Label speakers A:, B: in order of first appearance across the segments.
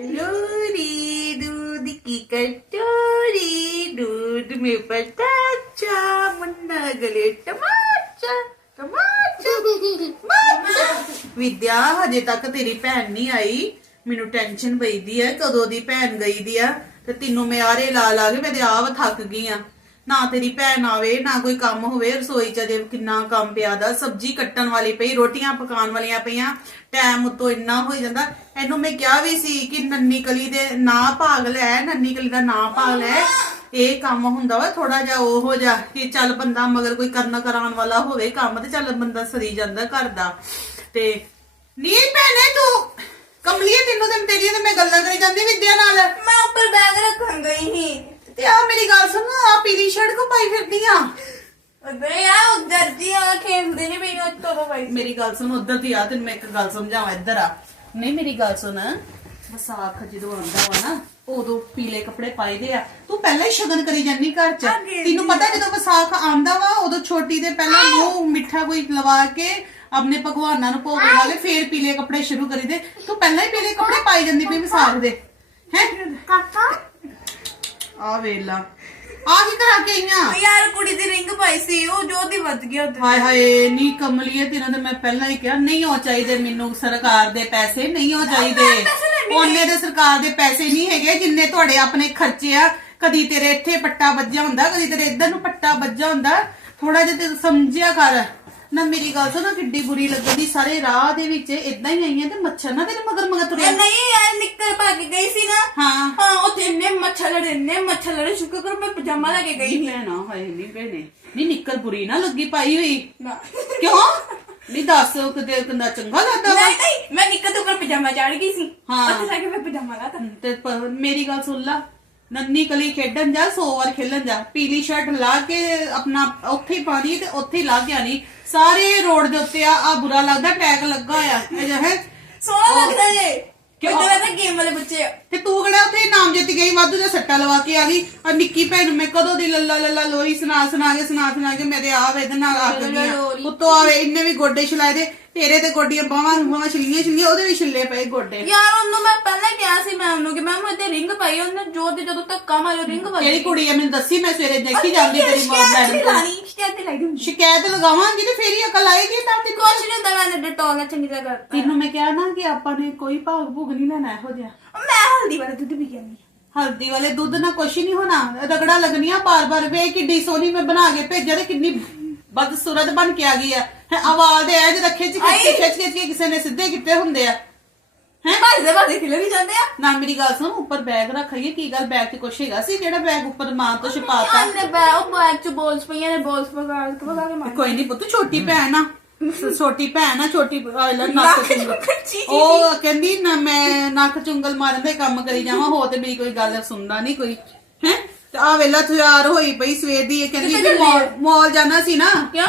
A: लोरी दूध की कटोरी दूध में पताचा मुन्ना गले टमाचा टमाचा ਟਮਾਚਾ ਵਿਦਿਆ ਹਜੇ ਤੱਕ ਤੇਰੀ ਭੈਣ ਨਹੀਂ ਆਈ ਮੈਨੂੰ ਟੈਨਸ਼ਨ ਪਈਦੀ ਹੈ ਕਦੋਂ ਦੀ ਭੈਣ ਗਈ ਦੀ ਆ ਤੇ ਤੈਨੂੰ ਮੈਂ ਆਰੇ ਲਾ ਲਾ ਕੇ ਮੈਂ ਤੇ ਆਪ ਥੱਕ ਗਈ ਆ ਨਾ ਤੇਰੀ ਭੈਣ ਆਵੇ, ਨਾ ਕੋਈ ਕੰਮ ਹੋਵੇ, ਰਸੋਈ ਚ ਅਜੇ ਕਿੰਨਾ ਕੰਮ ਪਿਆ ਦਾ, ਸਬਜ਼ੀ ਕੱਟਣ ਵਾਲੀ ਪਈ, ਰੋਟੀਆਂ ਪਕਾਉਣ ਵਾਲੀਆਂ ਪਈਆਂ ਟਾਈਮ ਉਤੋਂ ਇੰਨਾ ਹੋ ਜਾਂਦਾ। ਇਹਨੂੰ ਮੈਂ ਕਿਹਾ ਵੀ ਸੀ ਕਿ ਨੰਨੀ ਕਲੀ ਦੇ ਨਾਂ ਭਾਗ ਲੈ, ਨੰਨੀ ਕਲੀ ਦਾ ਨਾਂ ਭਾਗ ਲੈ। ਇਹ ਕੰਮ ਹੁੰਦਾ ਵਾ ਥੋੜਾ ਜਿਹਾ ਉਹ ਹੋ ਜਾ, ਕਿ ਚੱਲ ਬੰਦਾ ਮਗਰ ਕੋਈ ਕਰਨ ਕਰਾਉਣ ਵਾਲਾ ਹੋਵੇ, ਕੰਮ ਤੇ ਚੱਲ ਬੰਦਾ ਸਰੀ ਜਾਂਦਾ ਘਰ ਦਾ। ਤੇ ਨੀ ਭੈਣੇ ਤੂੰ, ਕਮਲੀਏ ਤੈਨੂੰ ਤੇ ਤੇਰੀਆਂ ਤੇ ਮੈਂ ਗੱਲਾਂ ਕਰੀ ਜਾਂਦੀ ਵਿਦਿਆ ਨਾਲ।
B: ਮੈਂ ਉੱਪਰ ਬੈਗ ਰੱਖਣ ਗਈ ਸੀ।
A: ਤੇ ਆ ਮੇਰੀ ਗੱਲ ਸੁਣ ਆ ਪੀਲੀ ਸ਼ਰਟ ਕੋ ਪਾਈ ਫਿਰਦੀ ਆ?
B: ਅਬੇ ਆ ਉਧਰ ਦੀ ਆ ਖੇਡਦੇ ਨਹੀਂ ਪਈ ਉੱਤੋਂ ਤੋਂ ਪਾਈ
A: ਮੇਰੀ ਗੱਲ ਸੁਣ ਉਧਰ ਦੀ ਆ ਤੈਨੂੰ ਮੈਂ ਇੱਕ ਗੱਲ ਸਮਝਾਵਾਂ ਇੱਧਰ ਆ। ਨਹੀਂ ਮੇਰੀ ਗੱਲ ਸੁਣ ਵਿਸਾਖ ਜਦੋਂ ਆਉਂਦਾ ਵਾ ਨਾ ਉਦੋਂ ਪੀਲੇ ਕੱਪੜੇ ਪਾਈਦੇ ਆ। ਤੂੰ ਪਹਿਲਾਂ ਹੀ ਸ਼ਗਨ ਕਰੀ ਜਾਂਦੀ ਘਰ ਚ। ਤੈਨੂੰ ਪਤਾ ਜਦੋਂ ਵਿਸਾਖ ਆਉਂਦਾ ਵਾ ਉਦੋਂ ਛੋਟੀ ਦੇ ਪਹਿਲਾਂ ਮੂੰਹ ਮਿੱਠਾ ਕੋਈ ਲਵਾ ਕੇ ਆਪਣੇ ਭਗਵਾਨਾਂ ਨੂੰ ਭੋਗ ਲਗਾ ਕੇ ਫੇਰ ਪੀਲੇ ਕੱਪੜੇ ਸ਼ੁਰੂ ਕਰੀਦੇ। ਤੂੰ ਪਹਿਲਾਂ ਹੀ ਪੀਲੇ ਕੱਪੜੇ ਪਾਈ ਜਾਂਦੀ ਪਈ ਵਿਸਾਖ ਦੇ। ਹੈ?
B: ਕਾਕਾ?
A: ਆ ਵੇਲਾ ਆ ਕੀ ਕਰਾ ਕੇ ਆਈਆਂ
B: ਯਾਰ ਕੁੜੀ ਦੀ ਰਿੰਗ ਪਾਈ ਸੀ ਉਹ ਜੋ ਦੀ ਵੱਜ ਗਿਆ ਉੱਧਰ
A: ਹਾਏ ਹਾਏ ਨੀ ਕਮਲੀਏ ਤੇਰਾ ਤੇ ਮੈਂ ਪਹਿਲਾਂ ਹੀ ਕਿਹਾ ਨਹੀਂ ਹੋ ਚਾਹੀਦੇ ਮੈਨੂੰ ਸਰਕਾਰ ਦੇ ਪੈਸੇ ਨਹੀਂ ਹੋ ਚਾਹੀਦੇ। ਉਹਨੇ ਦੇ ਸਰਕਾਰ ਦੇ ਪੈਸੇ ਨਹੀਂ ਹੈਗੇ ਜਿੰਨੇ ਤੁਹਾਡੇ ਆਪਣੇ ਖਰਚੇ ਆ। ਕਦੀ ਤੇਰੇ ਇੱਥੇ ਪੱਟਾ ਵੱਜਾ ਹੁੰਦਾ ਕਦੀ ਤੇਰੇ ਇੱਧਰ ਨੂੰ ਪੱਟਾ ਵੱਜਾ ਹੁੰਦਾ। ਥੋੜਾ ਜਿਹਾ ਤੇ ਸਮਝਿਆ ਕਰ। ਨਾ ਮੇਰੀ ਗੱਲ ਸੁਣ ਕਿੱਡੀ ਬੁਰੀ ਲੱਗਦੀ ਸਾਰੇ ਰਾਹ ਦੇ ਵਿੱਚ ਇਦਾਂ ਹੀ ਆਈਆਂ ਤੇ ਮੱਛਰ ਨਾ ਤੇਰੇ ਮਗਰ ਮਗਰ ਤੁਰੇ।
B: ਇਹ ਨਹੀਂ ਯਾਰ ਨਿੱਕਰ ਪਾ ਕੇ ਗਈ ਸੀ ਨਾ।
A: ਹਾਂ।
B: ਮੱਛਰ ਲੜੇ ਇੰਨੇ ਮੱਛਰ ਲੜੇ ਸ਼ੁਕਰ ਕਰ ਮੈਂ ਪਜਾਮਾ ਲੈ ਕੇ ਗਈ
A: ਨਹੀਂ ਭੈਣਾ ਹਾਏ ਨਹੀਂ ਭੈਣੇ। ਨਹੀਂ ਨਿੱਕਰ ਬੁਰੀ ਨਾ ਲੱਗੀ ਪਾਈ ਹੋਈ।
B: ਨਾ।
A: ਕਿਉਂ? ਨਹੀਂ ਦੱਸ ਕਿਤੇ ਕਿੰਨਾ ਚੰਗਾ ਲੱਗਦਾ ਵਾ।
B: ਨਹੀਂ ਨਹੀਂ ਮੈਂ ਨਿੱਕਰ ਤੋਂ ਉੱਪਰ ਪਜਾਮਾ ਚਾੜ ਗਈ ਸੀ।
A: ਹਾਂ।
B: ਉੱਥੇ ਜਾ ਕੇ ਮੈਂ ਪਜਾਮਾ ਲਾਤਾ।
A: ਤੇ ਪ- ਮੇਰੀ ਗੱਲ ਸੁਣ ਲਾ। ਨੰਨੀ ਕਲੀ ਖੇਡਣ ਜਾ 100 ਵਾਰ ਖੇਲਣ ਜਾ। ਪੀਲੀ ਸ਼ਰਟ ਲਾ ਕੇ ਆਪਣਾ ਉੱਥੇ ਹੀ ਪਾਣੀ ਤੇ ਉੱਥੇ ਹੀ ਲਾ ਕੇ ਆਣੀ ਸਾਰੇ ਰੋਡ ਦੇ ਉੱਤੇ ਆ ਆ ਬੁਰਾ ਲੱਗਦਾ ਟੈਗ ਲੱਗਾ ਆ ਇਹ ਜੋ ਹੈ
B: ਸੋਹਣਾ ਲੱਗਦਾ ਜੇ।
A: ਕਿਉਂ?
B: ਕਿਉਂ ਤਾਂ ਗੇਮ ਵਾਲੇ ਬੱਚੇ ਆ।
A: ਤੇ ਤੂੰ ਕਿਹੜਾ ਉੱਥੇ ਨਾਮ ਜਿੱਤ ਗਈ ਵਾਧੂ ਦਾ ਸੱਟਾ ਲਵਾ ਕੇ ਆ ਗਈ। ਆ ਨਿੱਕੀ ਭੈਣ ਨੂੰ ਮੈਂ ਕਦੋਂ ਦੀ ਲੱਲਾ ਲੱਲਾ ਲੋਈ ਸੁਣਾ ਸੁਣਾ ਕੇ ਸੁਣਾ ਸੁਣਾ ਕੇ ਮੇਰੇ ਆ ਵੇ ਇਹਦੇ ਨਾਲ ਆ ਗਈਆਂ।
B: ਲੋਰੀ।
A: ਉੱਤੋਂ ਆਵੇ ਇੰਨੇ ਵੀ ਗੋਡੇ ਛਿਲਾਏ ਦੇ ਤੇਰੇ ਤੇ ਗੋਡੀਆਂ ਬਾਹਾਂ ਬਾਹਾਂ ਛਿਲੀਆਂ ਛਿਲੀਆਂ ਉਹਦੇ ਵੀ ਛਿੱਲੇ ਪਏ ਗੋਡੇ।
B: ਯਾਰ ਉਹਨੂੰ ਮੈਂ ਪਹਿਲਾਂ ਕਿਹਾ ਸੀ ਮੈਂ ਉਹਨੂੰ ਕਿ ਮੈਂ ਤੇ ਰਿੰਗ ਪਾਈ ਉਹਨੇ ਜੋ ਦੀ ਜਦੋਂ ਧੱਕਾ ਮਾਰਿਆ ਰਿੰਗ ਵੱਜ
A: ਕਿਹੜੀ ਕੁੜੀ ਆ ਮੈਨੂੰ ਦੱਸੀ ਮੈਂ ਸਵੇਰੇ ਦੇਖੀ ਜਾਂਦੀ ਤੇਰੀ ਮਾਂ ਮੈਡਮ ਕੋਲ।
B: ਸ਼ਿਕਾਇਤ ਤੇ ਲਾਈ ਹੁੰਦੀ।
A: ਸ਼ਿਕਾਇਤ ਲਗਾਵਾਂਗੀ ਤੇ ਫੇਰ ਹੀ ਅਕਲ ਆਏਗੀ ਤਾਂ ਤੈਨੂੰ
B: ਕੁਛ ਨਹੀਂ ਹੁੰਦਾ ਮੈਂ ਡਟੋਲ ਨਾਲ ਚੰਗੀ ਤਰ੍ਹਾਂ ਕਰਤਾ
A: ਤੈਨੂੰ ਮੈਂ ਕਿਹਾ ਨਾ ਕਿ ਆਪਾਂ ਨੇ ਕੋਈ ਭਾਗ ਭੁਗ ਨਹੀਂ ਲੈਣਾ ਇਹੋ ਜਿਹਾ।
B: ਮੈਂ ਹਲਦੀ ਵਾਲਾ ਦੁੱਧ ਪੀ ਜਾਂਦੀ
A: ਹਲਦੀ ਵਾਲੇ ਦੁੱਧ ਨਾਲ ਕੁਛ ਹੀ ਨਹੀਂ ਹੋਣਾ। ਰਗੜਾ ਲੱਗਣੀਆਂ ਬਾਰ-ਬਾਰ। ਵੇ ਕਿੱਡੀ ਸੋਹਣੀ ਮੈਂ ਬਣਾ ਕੇ ਭੇਜਿਆ ਤੇ ਕਿੰਨੀ ਬਦਸੂਰਤ ਬਣ ਕੇ ਆ ਗਈ ਆ। ਹੈ ਆਵਾਜ਼ ਦੇ ਐ ਜਿਹਦਾ ਖਿੱਚ ਖਿੱਚ ਖਿੱਚ ਖਿੱਚ ਕੇ ਕਿਸੇ ਨੇ ਸਿੱਧੇ ਕੀਤੇ ਹੁੰਦੇ ਆ। ਹੈ?
B: ਭੱਜਦੇ ਭੱਜਦੇ ਖਿਲੇ ਵੀ ਜਾਂਦੇ ਆ।
A: ਨਾ ਮੇਰੀ ਗੱਲ ਸੁਣ ਉੱਪਰ ਬੈਗ ਰੱਖ ਲਈਏ ਕੀ ਗੱਲ ਬੈਗ 'ਚ ਕੁਛ ਹੈਗਾ ਸੀ? ਜਿਹੜਾ ਬੈਗ ਉੱਪਰ ਮਾਂ ਤੋਂ ਛਪਾਤਾ?
B: ਆਂਦੇ ਬੈ ਉਹ ਬੈਗ ਚ ਬੋਲਸ ਪਈਆਂ ਨੇ ਬੋਲਸ ਪਕਾ ਕੇ ਪਕਾ ਕੇ ਮਾਰ।
A: ਕੋਈ ਨਹੀਂ ਪੁੱਤ ਛੋਟੀ ਭੈਣ ਆ। ਛੋਟੀ ਭੈਣ ਆ ਛੋਟੀ ਆਇਲਾ ਨੱਕ ਚੁੰਗਲ। ਉਹ ਕਹਿੰਦੀ ਨਾ ਮੈਂ ਨੱਕ ਚੁੰਗਲ ਮਾਰਨ ਦੇ ਕੰਮ ਕਰੀ ਜਾਵਾਂ ਹੋ ਤੇ ਮੇਰੀ ਕੋਈ ਗੱਲ ਸੁਣਦਾ ਨਹੀਂ ਕੋਈ। ਹੈ? ਤੇ ਆ ਵੇਲਾ ਤਿਆਰ ਹੋਈ ਪਈ ਸਵੇਰ ਦੀ ਇਹ ਕਹਿੰਦੀ
B: ਚੱਲੀ
A: ਮਾਲ ਜਾਣਾ ਸੀ ਨਾ?
B: ਕਿਉਂ?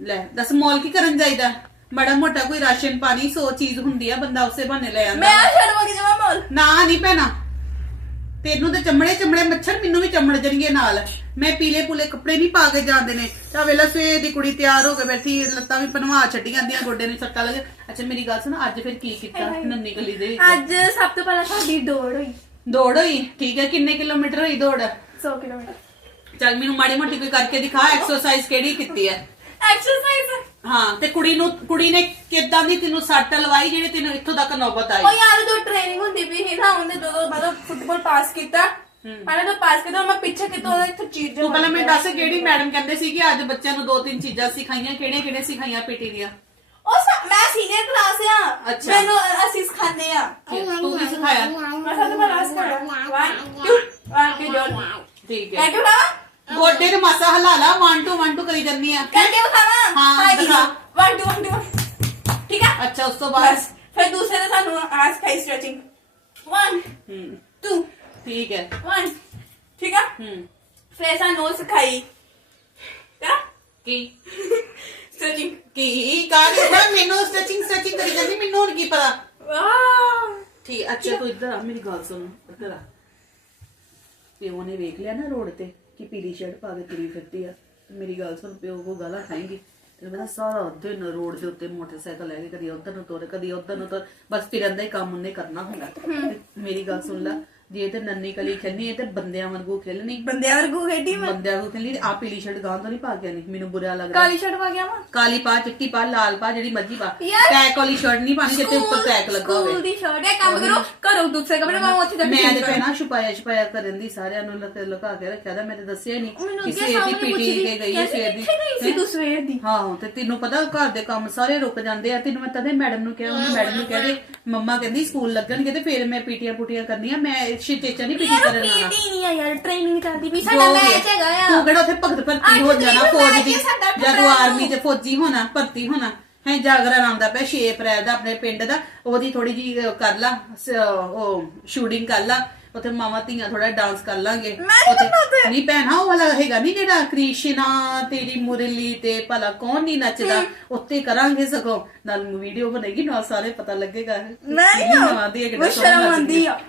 A: ਲੈ ਦੱਸ ਮਾਲ ਕੀ ਕਰਨ ਜਾਈਦਾ? ਮਾੜਾ ਮੋਟਾ ਕੋਈ ਰਾਸ਼ਨ ਪਾਣੀ ਸੋ ਚੀਜ਼ ਹੁੰਦੀ ਆ ਬੰਦਾ ਉਸੇ ਬਹਾਨੇ ਲੈ ਆਂਦਾ।
B: ਮੈਂ ਛੱਡਵਾ ਕੇ ਜਾਵਾਂ ਮੋਲ?
A: ਨਾ ਨਹੀਂ ਭੈਣਾ। ਤੈਨੂੰ ਤੇ ਚਮੜੇ ਚਮੜੇ ਮੱਛਰ ਮੈਨੂੰ ਵੀ ਚਮੜ ਜਾਣਗੇ ਨਾਲ। ਮੈਂ ਪੀਲੇ ਪੂਲੇ ਕੱਪੜੇ ਨਹੀਂ ਪਾ ਕੇ ਜਾਂਦੇ ਨੇ। ਤਾਂ ਵੇਲਾ ਸਵੇਰ ਦੀ ਕੁੜੀ ਤਿਆਰ ਹੋ ਕੇ ਬੈਠੀ ਲੱਤਾਂ ਵੀ ਪਨਵਾ ਛੱਡੀਆਂ ਦੀਆਂ ਗੋਡੇ ਨੂੰ ਸੱਟਾਂ ਲੱਗੇ ਅੱਛਾ ਮੇਰੀ ਗੱਲ ਸੁਣ ਅੱਜ ਫਿਰ ਕੀ ਕੀਤਾ? ਨੰਨੀ ਗਲੀ ਦੇ
B: ਅੱਜ ਸਭ ਤੋਂ ਪਹਿਲਾਂ ਸਾਡੀ ਦੌੜ ਹੋਈ।
A: ਦੌੜ ਹੋਈ? ਠੀਕ ਹੈ ਕਿੰਨੇ ਕਿਲੋਮੀਟਰ ਹੋਈ ਦੌੜ?
B: 100 ਕਿਲੋਮੀਟਰ।
A: ਚੱਲ ਮੈਨੂੰ ਮਾੜੀ ਮੋਟੀ ਕੋਈ ਕਰਕੇ ਦਿਖਾ ਐਕਸਰਸਾਈਜ਼ ਕਿਹੜੀ ਕੀਤੀ ਹੈ?
B: ਐਕਸਰਸਾਈਜ਼
A: ਹਾਂ ਤੇ ਕੁੜੀ ਨੂੰ ਕੁੜੀ ਨੇ ਕਿੱਦਾਂ ਦੀ ਤੈਨੂੰ ਸੱਟ ਲਵਾਈ ਜਿਹੜੀ ਤੈਨੂੰ ਇੱਥੋਂ ਤੱਕ ਨੌਬਤ ਆਈ?
B: ਉਹ ਯਾਰ ਜਦੋਂ ਟ੍ਰੇਨਿੰਗ ਹੁੰਦੀ ਵੀ ਸੀ ਨਾ ਉਹਨੇ ਜਦੋਂ ਮਤਲਬ ਫੁੱਟਬਾਲ ਪਾਸ ਕੀਤਾ। ਪਹਿਲਾਂ ਤਾਂ ਪਾਸ ਕੀਤਾ ਮੈਂ ਪਿੱਛੇ ਕਿਤੋਂ ਉਹਦਾ ਇੱਥੋਂ ਚੀਜ਼
A: ਤੂੰ ਪਹਿਲਾਂ ਮੈਨੂੰ ਦੱਸ ਕਿਹੜੀ ਮੈਡਮ ਕਹਿੰਦੇ ਸੀ ਕਿ ਅੱਜ ਬੱਚਿਆਂ ਨੂੰ ਦੋ ਤਿੰਨ ਚੀਜ਼ਾਂ ਸਿਖਾਈਆਂ ਕਿਹੜੀਆਂ ਕਿਹੜੀਆਂ ਸਿਖਾਈਆਂ ਪੀਟੀ ਦੀਆਂ?
B: ਉਹ ਮੈਂ ਸੀਨੀਅਰ ਕਲਾਸ ਆ। ਮੈਨੂੰ ਅਸੀਂ ਸਿਖਾਉਂਦੇ ਆ।
A: ਤੂੰ ਕੀ ਸਿਖਾਇਆ?
B: ਮੈਂ ਸਭ ਤੋਂ ਪਹਿਲਾਂ ਸਿਖਾਇਆ 1 2 1 ਕੇ ਜੋੜ
A: ਠੀਕ ਹੈ।
B: ਕਰਕੇ ਬਣਾ
A: ਗੋਡੇ ਤੇ ਮਾਸਾ ਹਲਾ ਲਾ 1 2 1 2 ਕਰੀ ਜਾਂਦੀ ਆ
B: ਕਰਕੇ ਬਖਾਵਾ
A: ਹਾਂ, ਦਿਖਾ।
B: 1 2 1 2 ਠੀਕ ਆ
A: ਅੱਛਾ ਉਸ ਤੋਂ ਬਾਅਦ
B: ਬਸ ਫਿਰ ਦੂਸਰੇ ਨੇ ਸਾਨੂੰ ਆ ਸਿਖਾਈ ਸਟ੍ਰੈਚਿੰਗ 1
A: ਹੂੰ
B: 2
A: ਠੀਕ ਹੈ
B: 1 ਠੀਕ ਆ
A: ਹੂੰ
B: ਫਿਰ ਸਾਨੂੰ ਉਹ ਸਿਖਾਈ ਕਾ
A: ਕੀ
B: ਸਟ੍ਰੈਚਿੰਗ
A: ਕੀ ਕਾਹਦੇ ਬੜਾ ਮੈਨੂੰ ਸਟਿਚਿੰਗ ਸਟਿਚਿੰਗ ਕਰੀ ਜਾਂਦੀ ਮੈਨੂੰ ਹੁਣ ਕੀ ਪਤਾ
B: ਵਾਹ
A: ਠੀਕ ਅੱਛਾ ਤੂੰ ਇੱਧਰ ਆ ਮੇਰੀ ਗੱਲ ਸੁਣ ਇੱਧਰ ਆ ਪਿਓ ਨੇ ਵੇਖ ਲਿਆ ਨਾ ਰੋਡ ਤੇ ਕਿ ਪੀਲੀ ਸ਼ਰਟ ਪਾ ਕੇ ਤੁਰੀ ਫਿਰਦੀ ਆ। ਤੇ ਮੇਰੀ ਗੱਲ ਸੁਣ ਪਿਓ ਕੋ ਗਾਲਾਂ ਖਾਏਗੀ। ਤੇ ਪਤਾ ਸਾਰਾ ਦਿਨ ਰੋਡ ਦੇ ਉੱਤੇ ਮੋਟਰਸਾਈਕਲ ਲੈ ਕੇ ਕਦੀ ਉਧਰ ਨੂੰ ਤੁਰ ਕਦੀ ਉਧਰ ਨੂੰ ਤੁਰ। ਬਸ ਫਿਰਨ ਦਾ ਹੀ ਕੰਮ ਉਹਨੇ ਕਰਨਾ ਹੁੰਦਾ ਤੇ ਮੇਰੀ ਗੱਲ ਸੁਣ ਲੈ ਜੇ ਤੇ ਨੰਨੀ ਕਲੀ ਖੇਲਣੀ ਹੈ ਤੇ ਬੰਦਿਆਂ ਵਾਂਗੂ ਖੇਲਣੀ।
B: ਬੰਦਿਆਂ ਵਰਗੂ ਖੇਡੀ ਮੈਂ?
A: ਬੰਦਿਆਂ ਵਾਂਗੂ ਖੇਲਣੀ ਆ ਪੀਲੀ ਸ਼ਰਟ ਗਾਂ ਤੋਂ ਨਹੀਂ ਪਾ ਕੇ ਆਣੀ ਮੈਨੂੰ ਬੁਰਾ ਲੱਗਦਾ।
B: ਕਾਲੀ ਸ਼ਰਟ ਪਾ ਗਿਆ ਵਾ
A: ਕਾਲੀ ਪਾ ਚਿੱਟੀ ਪਾ ਲਾਲ ਪਾ ਜਿਹੜੀ ਮਰਜ਼ੀ ਪਾ।
B: ਯਾਰ।
A: ਟੈਕ ਵਾਲੀ ਸ਼ਰਟ ਨਹੀਂ ਪਾਣੀ ਜਿੱਤੇ ਉੱਪਰ ਟੈਕ ਲੱਗਾ ਹੋਵੇ।
B: ਸਕੂਲ ਦੀ ਸ਼ਰਟ ਹੈ ਕੰਮ ਕਰੋ ਘਰੋਂ ਦੂਸਰੇ ਕੱਪੜੇ ਪਾਓ ਉੱਥੇ ਜਾ ਕੇ
A: ਮੈਂ ਤੇ ਪਹਿਲਾਂ ਛੁਪਾਇਆ ਛੁਪਾਇਆ ਕਰਨ ਦੀ ਸਾਰਿਆਂ ਨੂੰ ਲੁਕਾ ਲੁਕਾ ਕੇ ਰੱਖਿਆ ਤਾਂ ਮੈਂ ਤੇ ਦੱਸਿਆ ਨਹੀਂ
B: ਮੈਨੂੰ
A: ਕਿਸੇ ਦੀ ਪੀਟੀ ਕੇ ਗਈ ਹੈ ਸਵੇਰ ਦੀ।
B: ਸੀ ਤੂੰ ਸਵੇਰ ਦੀ।
A: ਹਾਂ ਤੇ ਤੈਨੂੰ ਪਤਾ ਘਰ ਦੇ ਕੰਮ ਸਾਰੇ ਰੁਕ ਜਾਂਦੇ ਆ। ਤੈਨੂੰ ਮੈਂ ਤਦੇ ਮੈਡਮ ਨੂੰ ਕਿਹਾ ਉਹਨੇ ਮੈਡਮ ਨੂੰ ਕਹਿੰਦੇ ਮੰਮਾ ਕਹਿੰਦੀ ਸਕੂਲ ਲੱਗਣਗੇ ਤੇ ਫਿਰ ਮੈਂ ਪੀਟੀਆਂ ਪੁਟੀਆਂ ਕਰਨੀਆਂ। ਮੈਂ ਸ਼ਿਟੇਚਾ ਨਹੀਂ ਪੀਟੀ ਕਰਨ ਆਣਾ
B: ਪੀਟੀ ਨਹੀਂ ਆ ਯਾਰ ਟ੍ਰੇਨਿੰਗ ਚੱਲਦੀ ਵੀ ਸਾਡਾ ਮੈਚ। ਹੈਗਾ ਆ।
A: ਤੂੰ ਕਿਹੜਾ ਉੱਥੇ ਭਗਤ ਭਰਤੀ ਹੋ ਜਾਣਾ ਫੌਜ ਦੀ। ਜਾਂ ਤੂੰ ਆਰਮੀ 'ਚ ਫੌਜੀ ਹੋਣਾ ਭਰਤੀ ਹੋਣਾ। ਹੈ ਜਾਗਰਣ ਆਉਂਦਾ ਪਿਆ 6 ਅਪ੍ਰੈਲ ਦਾ ਆਪਣੇ ਪਿੰਡ ਦਾ ਉਹਦੀ ਥੋੜੀ ਜੀ ਕਰ ਲਾ ਸ- ਉਹ ਸ਼ੂਟਿੰਗ ਕਰ ਲਾ ਉੱਥੇ ਮਾਮਾ ਧੀਆਂ ਥੋੜਾ ਡਾਂਸ ਕਰ ਲਾਂਗੇ। ਉੱਥੇ-। ਨਹੀਂ ਭੈਣਾ ਉਹ ਵਾਲਾ ਹੈਗਾ ਨਹੀਂ ਜਿਹੜਾ ਕ੍ਰਿਸ਼ਨਾ ਤੇਰੀ ਮੁਰਲੀ ਤੇ ਭਲਾ ਕੌਣ ਨਹੀਂ ਨੱਚਦਾ? ਉੱਤੇ ਕਰਾਂਗੇ ਸਗੋਂ। ਨਾਲ ਵੀਡੀਓ ਬਣੇਗੀ ਨਾ ਸਾਰੇ ਪਤਾ ਲੱਗੇਗਾ।
B: ਨਹੀਂ
A: ਹੈ,
B: ਉਹ ਸ਼ਰਮ
A: ਨੱਚਦੀ
B: ਆਉਂਦੀ। ਆ।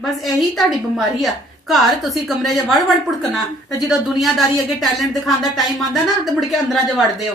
A: ਬਸ ਇਹੀ ਤੁਹਾਡੀ ਬਿਮਾਰੀ ਆ। ਘਰ ਤੁਸੀਂ ਕਮਰੇ 'ਚ ਵੜ ਵੜ ਪੁੜਕਣਾ ਤੇ ਜਦੋਂ ਦੁਨੀਆਦਾਰੀ ਅੱਗੇ ਟੈਲੈਂਟ ਦਿਖਾਉਣ ਦਾ ਟਾਈਮ ਆਉਂਦਾ ਨਾ ਤੇ ਮੁੜ ਕੇ ਅੰਦਰਾਂ 'ਚ ਵੜਦੇ ਹੋ।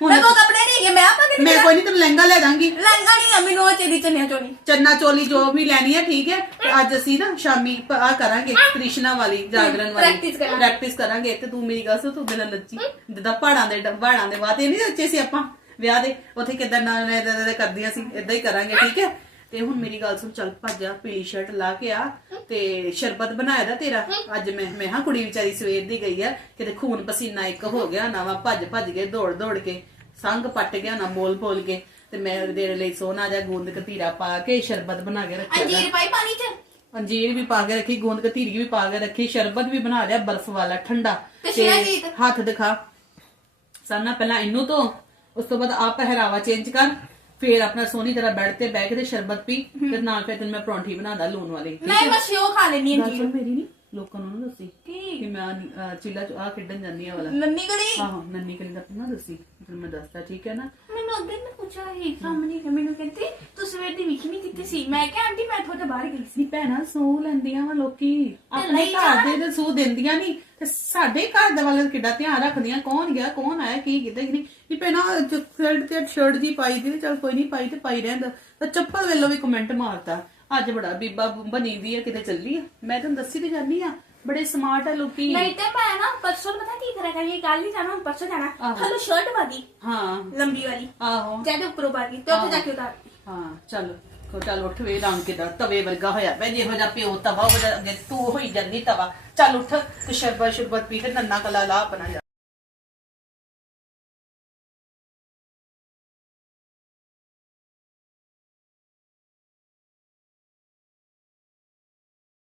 A: ਹੁਣ
B: ਮੇਰੇ ਕੋਲ ਕੱਪੜੇ ਨਹੀਂ ਹੈਗੇ ਮੈਂ ਆਪਾ ਕਿ
A: ਮੈਂ ਕੋਈ ਨਹੀਂ ਤੈਨੂੰ ਲਹਿੰਗਾ ਲੈ ਦਾਂਗੀ।
B: ਲੰਗਾ ਨਹੀਂ ਆ ਮੈਨੂੰ ਉਹ ਚੇਦੀ ਚੰਨਿਆ ਚੋਣੀ
A: ਚੰਨਾ ਚੋਲੀ ਜੋ ਵੀ ਲੈਣੀ ਹੈ ਠੀਕ ਹੈ। ਤੇ ਅੱਜ ਅਸੀਂ ਨਾ ਸ਼ਾਮੀ ਆ ਕਰਾਂਗੇ ਕ੍ਰਿਸ਼ਨਾ ਵਾਲੀ ਜਾਗਰਣ ਵਾਲੀ।
B: Practice ਕਰਾਂਗੇ।
A: ਪ੍ਰੈਕਟਿਸ ਕਰਾਂਗੇ। ਤੇ ਤੂੰ ਮੇਰੀ ਗੱਲ ਸੁਣ ਤੂੰ ਬਿਨਾਂ ਨੱਚੀ। ਜਿੱਦਾਂ ਪਹਾੜਾਂ ਦੇ ਪਹਾੜਾਂ ਦੇ ਵਾਤੇ ਨਹੀਂ ਨੱਚੇ ਸੀ ਆਪਾਂ। ਵਿਆਹ ਦੇ ਉੱਥੇ ਕਿਦਾਂ ਨਾਲ ਇਦਾਂ ਕਰਦੀਆਂ ਸੀ ਇਦਾਂ ਹੀ ਕਰਾਂਗੇ ਠੀਕ ਹੈ। ਤੇ ਹੁਣ ਮੇਰੀ ਗੱਲ ਸੁਣ ਚੱਲ ਭੱਜਾ ਪੀਲੀ ਸ਼ਰਟ ਲਾ ਕੇ ਆ ਤੇ ਸ਼ਰਬਤ ਬਣਾਇਆ ਦਾ ਤੇਰਾ। ਅੱਜ ਮੈਂ ਮੈਂ ਹਾਂ ਕੁੜੀ ਵਿਚਾਰੀ ਸਵੇਰ ਦੀ ਗਈ ਆ ਕਿਤੇ ਖੂਨ ਪਸੀਨਾ ਇੱਕ ਹੋ ਗਿਆ ਨਾ ਵਾ ਭੱਜ ਭੱਜ ਕੇ ਦੌੜ ਦੌੜ ਕੇ ਸੰਗ ਪੱਟ ਗਿਆ ਨਾ ਬੋਲ ਬੋਲ ਕੇ ਤੇ ਮੈਂ ਤੇਰੇ ਲਈ ਸੋਨਾ ਜਿਹਾ ਗੂੰਦ ਕਤੀਰਾ ਪਾ ਕੇ ਸ਼ਰਬਤ ਬਣਾ ਕੇ ਰੱਖਿਆ।
B: ਅੰਜੀਰ ਪਾਈ ਪਾਣੀ ਚ?
A: ਅੰਜੀਰ ਵੀ ਪਾ ਕੇ ਰੱਖੀ ਗੂੰਦ ਕਤੀਰੀ ਵੀ ਪਾ ਕੇ ਰੱਖੀ ਸ਼ਰਬਤ ਵੀ ਬਣਾ ਲਿਆ ਬਰਫ਼ ਵਾਲਾ ਠੰਡਾ।
B: ਤੇ?
A: ਹੱਥ ਦਿਖਾ। ਸਾਨਾ ਪਹਿਲਾਂ ਇਹਨੂੰ ਤੋਂ ਉਸ ਤੋਂ ਬਾਅਦ ਆ ਪਹਿਰਾਵਾ ਚੇਂਜ ਕਰ। ਫੇਰ ਆਪਣਾ ਸੋਹਣੀ ਤਰ੍ਹਾਂ ਬੈੱਡ ਤੇ ਬਹਿ ਕੇ ਤੇ ਸ਼ਰਬਤ ਪੀ ਫਿਰ ਨਾਲ ਫਿਰ ਤੈਨੂੰ ਮੈਂ ਪਰੌਂਠੀ ਬਣਾਦਾ ਲੂਣ ਵਾਲੀ।
B: ਨਹੀਂ ਬਸ ਉਹ ਖਾ ਲੈਣੀ
A: ਗੱਲ
B: ਅੰਜੀਰ
A: ਸੁਣ ਮੇਰੀ ਨਹੀਂ ਲੋਕਾਂ ਨੂੰ ਨਾ ਦੱਸੀ
B: ਕੀ?
A: ਮੈਂ ਅਹ, ਚੀਲਾ ਚ ਆ ਖੇਡਣ ਜਾਂਦੀ ਆ ਵਾਲਾ।
B: ਨੰਨੀ ਗਲੀ
A: ਆਹੋ ਨੰਨੀ ਕਲੀ ਦਾ ਨਾ ਦੱਸੀ ਤੈਨੂੰ ਮੈਂ ਦੱਸਦਾ ਠੀਕ ਹੈ ਨਾ?
B: ਮੈਨੂੰ ਅੱਗੇ ਨਾ ਪੁੱਛਿਆ ਹੀ ਸਾਹਮਣੇ ਨੇ ਮੈਨੂੰ ਕਹਿੰਦੀ ਤੂੰ ਸਵੇਰ ਦੀ ਵਿਖੀ ਨਹੀਂ ਕਿੱਥੇ ਸੀ? ਮੈਂ ਕਿਹਾ ਆਂਟੀ ਮੈਂ ਥੋੜਾ ਬਾਹਰ ਗਈ ਸੀ।
A: ਭੈਣਾ ਸੂ ਲੈਂਦੀਆਂ ਵਾ ਲੋਕੀ। ਆਪਣੇ
B: ਲਈ
A: ਘਰ ਦੇ ਤੇ ਸੂ ਦਿੰਦੀਆਂ ਨਹੀਂ ਤੇ ਸਾਡੇ ਘਰ ਦੇ ਵੱਲ ਕਿੱਡਾ ਧਿਆਨ ਰੱਖਦੀਆਂ ਕੌਣ ਗਿਆ ਕੌਣ ਆਇਆ ਕੀ ਕੀਤਾ ਕੀ ਨਹੀਂ। ਨਹੀਂ ਭੈਣਾ ਸ਼ਰਟ ਤੇ ਸ਼ਰਟ ਦੀ ਪਾਈ ਦੀ ਤੇ ਚਲ ਕੋਈ ਨਹੀਂ ਪਾਈ ਤੇ ਪਾਈ ਰਹਿੰਦਾ। ਤਾਂ ਚੱਪਲ ਵੇਲੋ ਵੀ ਕਮੈਂਟ ਮਾਰਤਾ। ਅੱਜ ਬੜਾ ਬੀਬਾ ਬਣੀ ਦੀ ਆ ਕਿਤੇ ਚੱਲੀ ਆ। ਮੈਂ ਤੈਨੂੰ ਦੱਸੀ ਤੇ ਜਾਨੀ ਆ। ਬੜੇ ਸਮਾਰਟ ਆ ਲੋਕੀ।
B: ਨਹੀਂ ਤੇ ਮੈਂ ਨਾ ਪਰਸੋਂ ਪਤਾ ਕੀ ਕਰਿਆ ਕਰੀਏ ਕੱਲ ਨਹੀਂ ਜਾਣਾ ਪਰਸੋਂ ਜਾਣਾ।
A: ਆਹੋ।
B: ਹਲੋ ਸ਼ਰਟ ਵਾਦੀ
A: ਹਾਂ।
B: ਲੰਬੀ ਵਾਲੀ।
A: ਆਹੋ।
B: ਜਿਹਦੇ ਉੱਪਰੋਂ ਬਾਗੀ ਤੇ ਉੱਥੇ ਜਾ ਕੇ ਉਤਾਰ।
A: ਹਾਂ ਚੱਲ ਕੋ ਚੱਲ ਉੱਠ ਵੇ ਰੰਗ ਕਿਦਾ ਤਵੇ ਵਰਗਾ ਹੋਇਆ ਪੈ ਜਿਹੋ ਜਿਹਾ ਪਿਓ ਤਵਾ ਉਹ ਜਿਹਾ ਅੱਗੇ ਤੂੰ ਹੋਈ ਜਾਂਦੀ ਤਵਾ। ਚੱਲ ਉੱਠ ਤੇ ਸ਼ਰਬਤ ਸ਼ਰਬਤ ਪੀ ਕੇ ਨੰਨਾ ਕਲਾ ਲਾ ਆਪਣਾ ਜਾ।